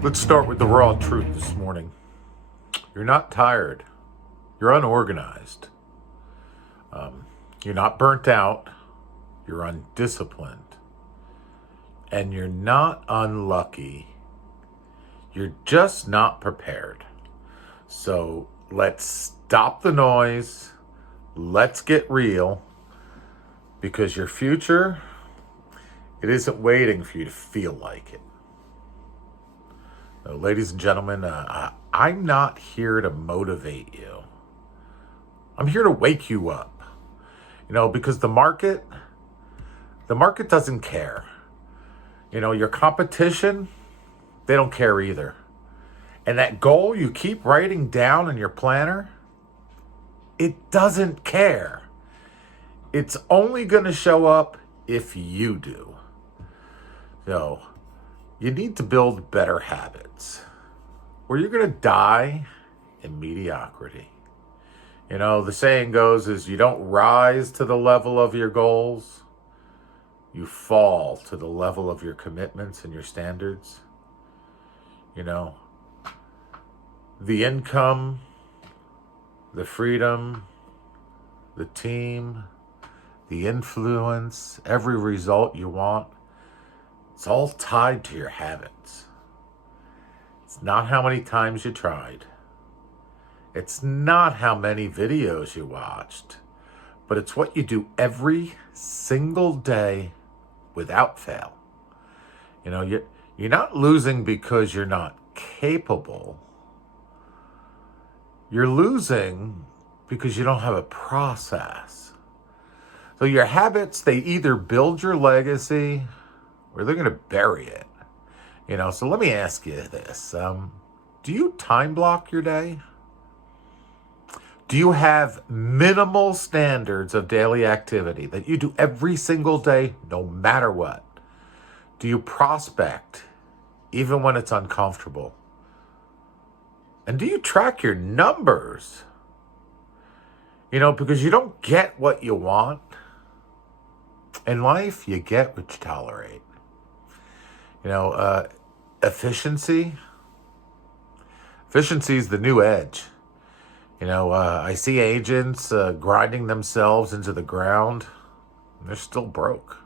Let's start with the raw truth this morning. You're not tired. You're unorganized. You're not burnt out. You're undisciplined. And you're not unlucky. You're just not prepared. So let's stop the noise. Let's get real. Because your future, it isn't waiting for you to feel like it. Ladies and gentlemen, I'm not here to motivate you. I'm here to wake you up. Because the market doesn't care. Your competition, they don't care either. And that goal you keep writing down in your planner, it doesn't care. It's only going to show up if you do. So, you need to build better habits, or you're going to die in mediocrity. The saying goes is you don't rise to the level of your goals, you fall to the level of your commitments and your standards. The income, the freedom, the team, the influence, every result you want, it's all tied to your habits. It's not how many times you tried. It's not how many videos you watched, but it's what you do every single day without fail. You're not losing because you're not capable. You're losing because you don't have a process. So your habits, they either build your legacy or they're going to bury it. So let me ask you this. Do you time block your day? Do you have minimal standards of daily activity that you do every single day, no matter what? Do you prospect even when it's uncomfortable? And do you track your numbers? Because you don't get what you want. In life, you get what you tolerate. Efficiency. Efficiency is the new edge. I see agents grinding themselves into the ground. And they're still broke.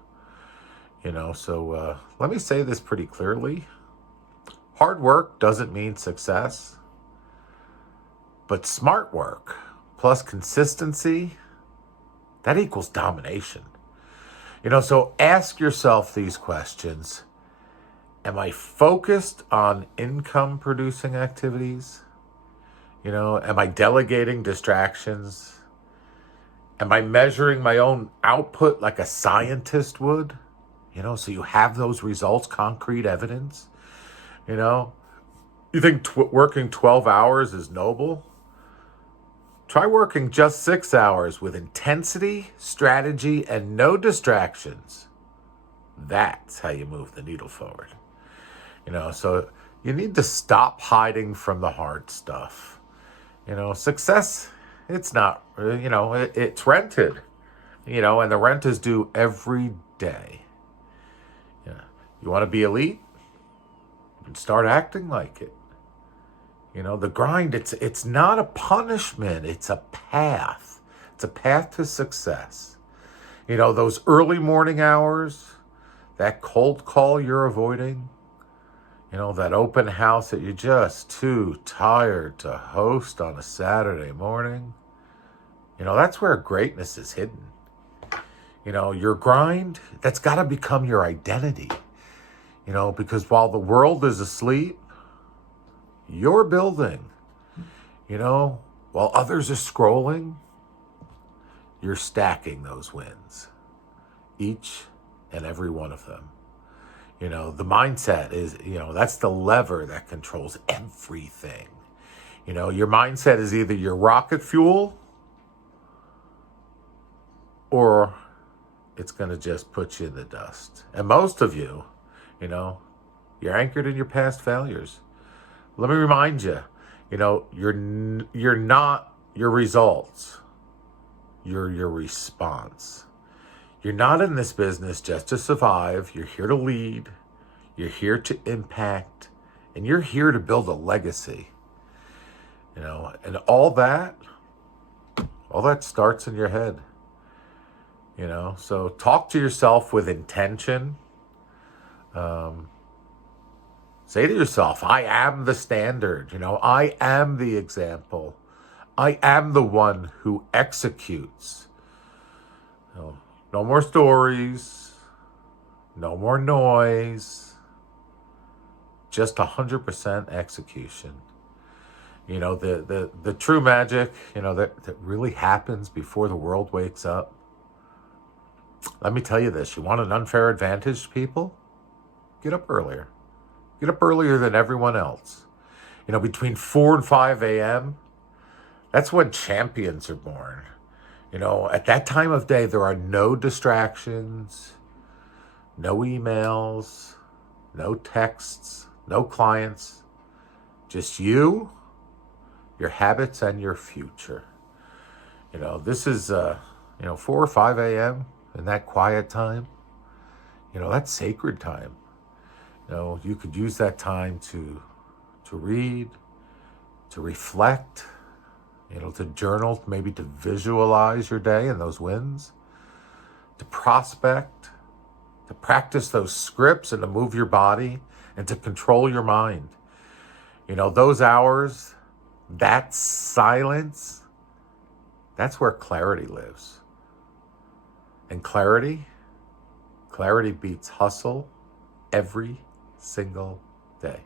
So let me say this pretty clearly. Hard work doesn't mean success. But smart work plus consistency, that equals domination. So ask yourself these questions. Am I focused on income producing activities? Am I delegating distractions? Am I measuring my own output like a scientist would? So you have those results, concrete evidence. You think working 12 hours is noble? Try working just 6 hours with intensity, strategy, and no distractions. That's how you move the needle forward. So you need to stop hiding from the hard stuff. Success, it's not, it's rented, and the rent is due every day. You want to be elite? Start acting like it. The grind, it's not a punishment, it's a path. It's a path to success. Those early morning hours, that cold call you're avoiding, that open house that you're just too tired to host on a Saturday morning. That's where greatness is hidden. Your grind, that's got to become your identity. Because while the world is asleep, you're building. While others are scrolling, you're stacking those wins. Each and every one of them. The mindset is, that's the lever that controls everything. Your mindset is either your rocket fuel or it's going to just put you in the dust. And most of you, you're anchored in your past failures. Let me remind you, you're not your results. You're your response. You're not in this business just to survive. You're here to lead. You're here to impact. And you're here to build a legacy. And all that starts in your head. So talk to yourself with intention. Say to yourself, I am the standard. I am the example. I am the one who executes. No more stories. No more noise. Just 100% execution. The true magic, that really happens before the world wakes up. Let me tell you this. You want an unfair advantage, people? Get up earlier. Get up earlier than everyone else. Between 4 and 5 a.m., that's when champions are born. At that time of day, there are no distractions, no emails, no texts, no clients, just you, your habits, and your future. This is, 4 or 5 a.m. in that quiet time. That's sacred time. You could use that time to read, to reflect, to journal, maybe to visualize your day and those wins, to prospect, to practice those scripts and to move your body and to control your mind. Those hours, that silence, that's where clarity lives. And clarity beats hustle every single day.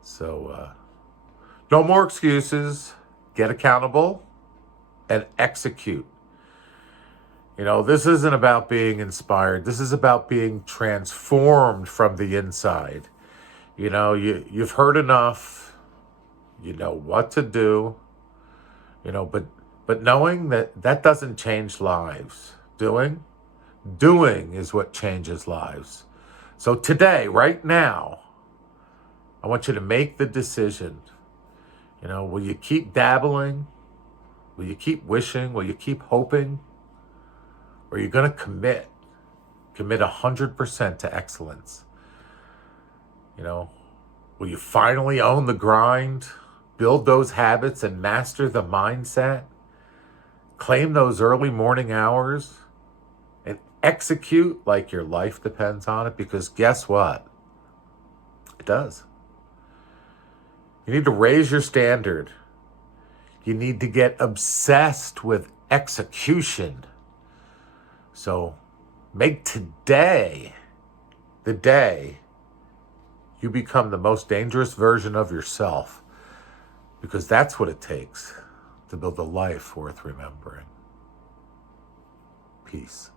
So no more excuses. Get accountable and execute. This isn't about being inspired. This is about being transformed from the inside. You've heard enough. You know what to do. But knowing that doesn't change lives. Doing is what changes lives. So today, right now, I want you to make the decision. Will you keep dabbling? Will you keep wishing? Will you keep hoping? Or are you going to commit 100% to excellence? Will you finally own the grind, build those habits and master the mindset, claim those early morning hours, and execute like your life depends on it? Because guess what? It does. You need to raise your standard. You need to get obsessed with execution. So make today the day you become the most dangerous version of yourself, because that's what it takes to build a life worth remembering. Peace.